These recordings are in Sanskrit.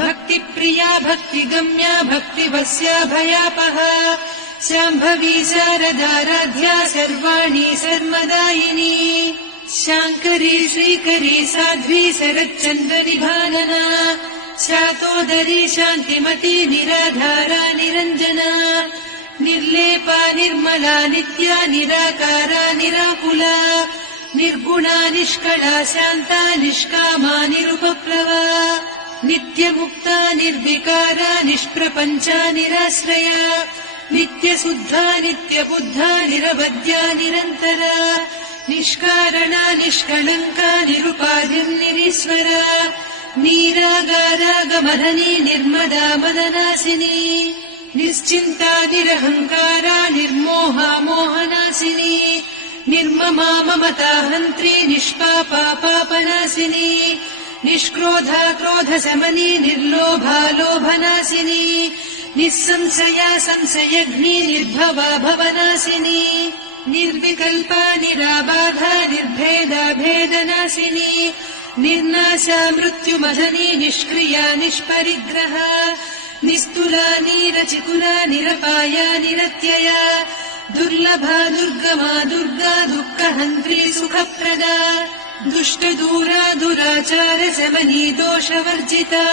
भक्तिप्रिया भक्तिगम्या भक्तिवस्या भयापहा शाम्भवी शारदाराध्या सर्वाणि सर्वदायिनी शाङ्करी श्रीकरी साध्वी शरच्चन्द्रनिभानना शातोदरी शान्तिमती निराधारा निरञ्जना निर्लेपा निर्मला नित्या निराकारा निराकुला निर्गुणा निष्कला शान्ता निष्कामा निरुपप्लवा नित्यमुक्ता निर्विकारा निष्प्रपञ्चा निराश्रया नित्यशुद्धा नित्यबुद्धा निरवद्या निरन्तरा निष्कारणा निष्कलङ्का निरुपाधिर्निरीश्वरा नीरागारागमधनी निर्मदा मदनासिनी निश्चिन्ता निरहङ्कारा निर्मोहा मोहनासिनी निर्ममा ममता हन्त्री निष्पापा पापनासिनी निष्क्रोधा क्रोधशमनी निर्लोभा लोभनासिनी निस्संशया संशयघ्नी निर्भवा भवनासिनी निर्विकल्पा निराबाधा निर्भेदा भेदनासिनी निर्नाशा मृत्युमदनी निष्क्रिया निष्परिग्रहा निस्तुला निरचिकुला निरपाया निरत्यया दुर्लभा दुर्गमा दुर्गा दुःखहन्त्री सुखप्रदा दुष्टदूरा दुराचार शमनी दोषवर्जिता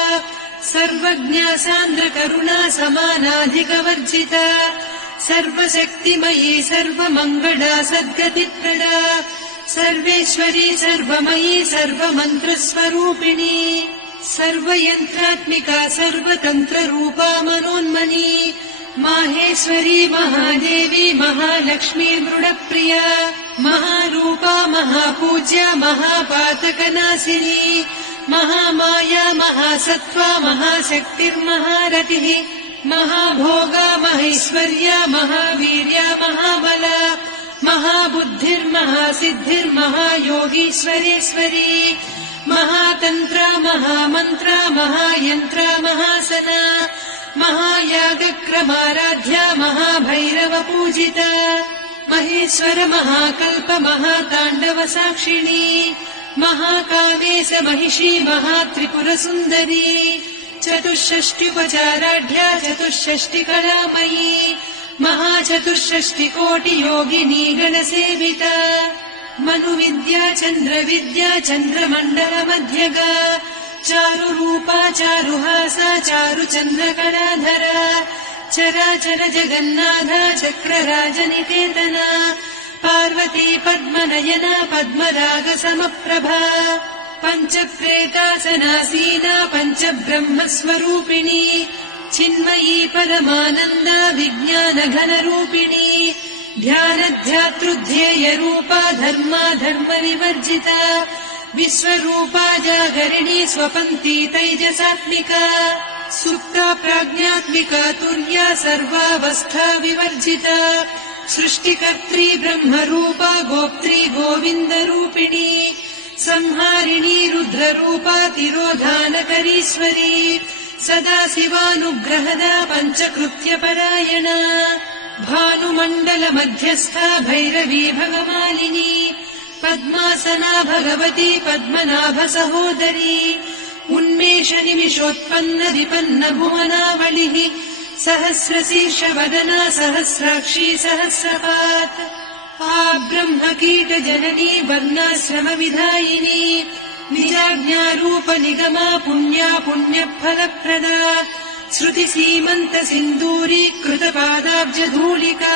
सर्वज्ञा सान्द्रकरुणा समानाधिकवर्जिता सर्वशक्तिमयी सर्वमङ्गला सद्गतिप्रदा सर्वेश्वरी सर्वमयी सर्वमन्त्रस्वरूपिणी सर्वयन्त्रात्मिका सर्वतन्त्ररूपा मनोन्मनी माहेश्वरी महादेवी महालक्ष्मी मृडप्रिया महारूपा महापूज्या महापातकनाशिनी महामाया महासत्त्वा महाशक्तिर्महारतिः महाभोगा महेश्वर्या महावीर्या महाबला महाबुद्धिर्महासिद्धिर्महायोगीश्वरेश्वरी महातन्त्रा महामन्त्रा महायन्त्रा महासना महायागक्रमाराध्या महाभैरवपूजिता महेश्वर महाकल्प महाताण्डव साक्षिणी महाकामेश महिषी महात्रिपुरसुन्दरी चतुष्षष्ट्युपचाराढ्या चतुष्षष्टिकलामयी महाचतुष्षष्टिकोटियोगिनी गणसेविता मनुविद्या चन्द्रविद्या चन्द्रमण्डलमध्यगा चारुरूपा चारुहासा चारुचन्द्रकलाधरा चराचर जगन्नाथा चक्रराजनिकेतना पार्वती पद्मनयना पद्मरागसमप्रभा पञ्चप्रेतासनासीना पञ्चब्रह्मस्वरूपिणी चिन्मयी परमानन्दा विज्ञानघनरूपिणी ध्यानध्यातृध्येयरूपा धर्मा धर्मनिवर्जिता विश्वरूपा जागरिणी स्वपन्ती तैजसात्मिका सुप्ता प्राज्ञात्मिका तुर्या सर्वावस्था विवर्जिता सृष्टिकर्त्री ब्रह्मरूपा गोप्त्री गोविन्दरूपिणी संहारिणी रुद्ररूपा तिरोधानकरीश्वरी सदा शिवानुग्रहदा पञ्चकृत्यपरायणा भानुमण्डलमध्यस्था भैरवी भगमालिनी पद्मासना भगवती पद्मनाभसहोदरी उन्मेषनिमिषोत्पन्न विपन्न भुवनावलिः सहस्रशीर्षवदना सहस्राक्षी सहस्रपात् ब्रह्मकीटजननी वर्णाश्रमविधायिनी निजाज्ञारूपनिगमा पुण्या पुण्यफलप्रदा श्रुतिसीमन्तसिन्दूरीकृतपादाब्जधूलिका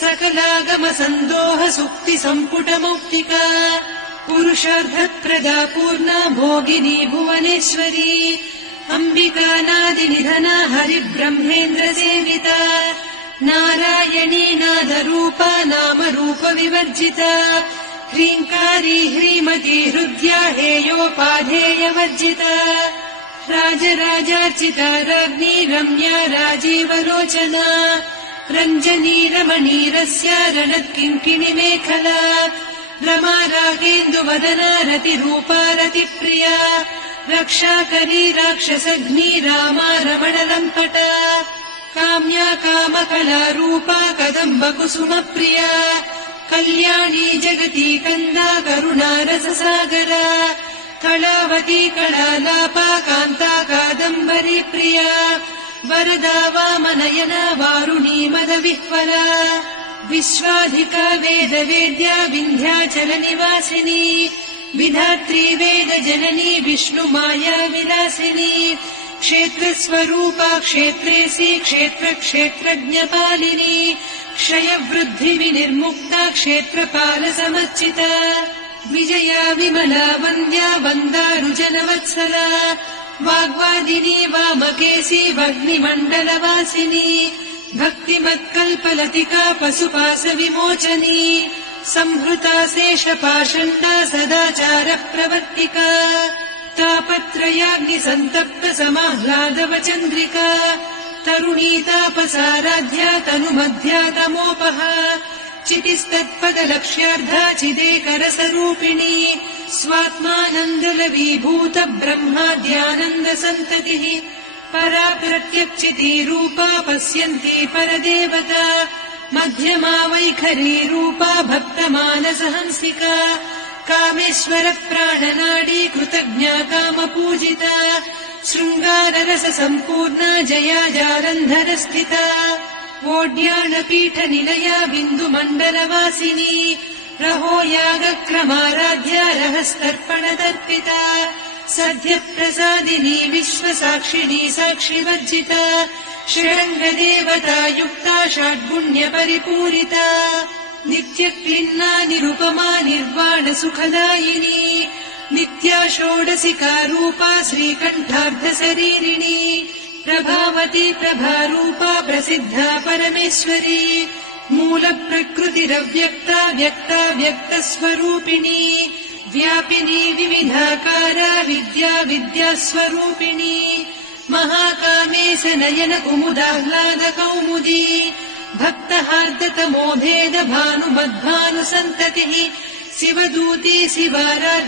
सकलागमसन्दोह सुक्तिसम्पुटमौक्तिका पुरुषार्थप्रदा पूर्णा भोगिनी भुवनेश्वरी अम्बिकानादिनिधना हरिब्रह्मेन्द्रसेविता नारायणी नादरूपा नामरूपविवर्जिता ह्रीङ्कारी ह्रीमती हृद्या हेयोपाधेयवर्जिता राजराजार्चिता राज्ञी रम्या राजीवलोचना रञ्जनी रमणीरस्या रणत्किङ्किणिमेखला रमा रागेन्दुवदना रतिरूपा रतिप्रिया रक्षाकरी राक्षसघ्नी रामा रमणलम्पटा काम्या कामकलारूपा कदम्बकुसुमप्रिया कल्याणी जगती कन्दा करुणा रससागरा कलावती कलालापा कान्ता कादम्ब प्रिया वरदा वामनयना वारुणी मदविह्वला विश्वाधिका वेदवेद्या विन्ध्याचल निवासिनी विधात्री वेद जननी विष्णुमाया विलासिनी क्षेत्रस्वरूपा क्षेत्रेसी क्षेत्र क्षेत्रज्ञपालिनी क्षयवृद्धि विनिर्मुक्ता क्षेत्रपाल समर्चिता विजया विमला वन्द्या वन्दारुजनवत्सला वाग्वादिनी वामकेशी वह्निमण्डलवासिनी भक्तिमत्कल्पलतिका पशुपाश विमोचनी संहृता शेषपाषण्डा सदाचार प्रवर्तिका तापत्रयाग्निसन्तप्त समाह्लादवचन्द्रिका तरुणी तापसाराध्या तनुमध्या तमोपहा चितिस्तत्पदलक्ष्यार्धा चिदेकरसरूपिणी स्वात्मानन्दलवीभूत ब्रह्माद्यानन्दसन्ततिः परा प्रत्यक्षितीरूपा पश्यन्ती परदेवता मध्यमा वैखरी रूपा भक्तमानसहंसिका कामेश्वर प्राणनाडी कृतज्ञा कामपूजिता शृङ्गाररस सम्पूर्णा जया जालन्धर स्थिता वोड्याणपीठ निलया बिन्दुमण्डलवासिनी रहो यागक्रमाराध्या रहस्तर्पणदर्पिता सद्यप्रसादिनी विश्वसाक्षिणी साक्षिवर्जिता षडङ्गदेवता युक्ता षड्गुण्यपरिपूरिता नित्यक्लिन्ना निरुपमा निर्वाणसुखदायिनी नित्या षोडशिका रूपा श्रीकण्ठार्धशरीरिणी प्रभावती प्रभारूपा प्रसिद्धा परमेश्वरी मूलप्रकृतिरव्यक्ता व्यक्ता व्यक्तस्वरूपिणी व्यापिनी विविधाकारा विद्या विद्यास्वरूपिणी महाकामेश नयन कुमुदाह्लाद कौमुदी भक्तहार्दतमोभेद भानुमद्भानुसन्ततिः शिवदूती शिवाराध्या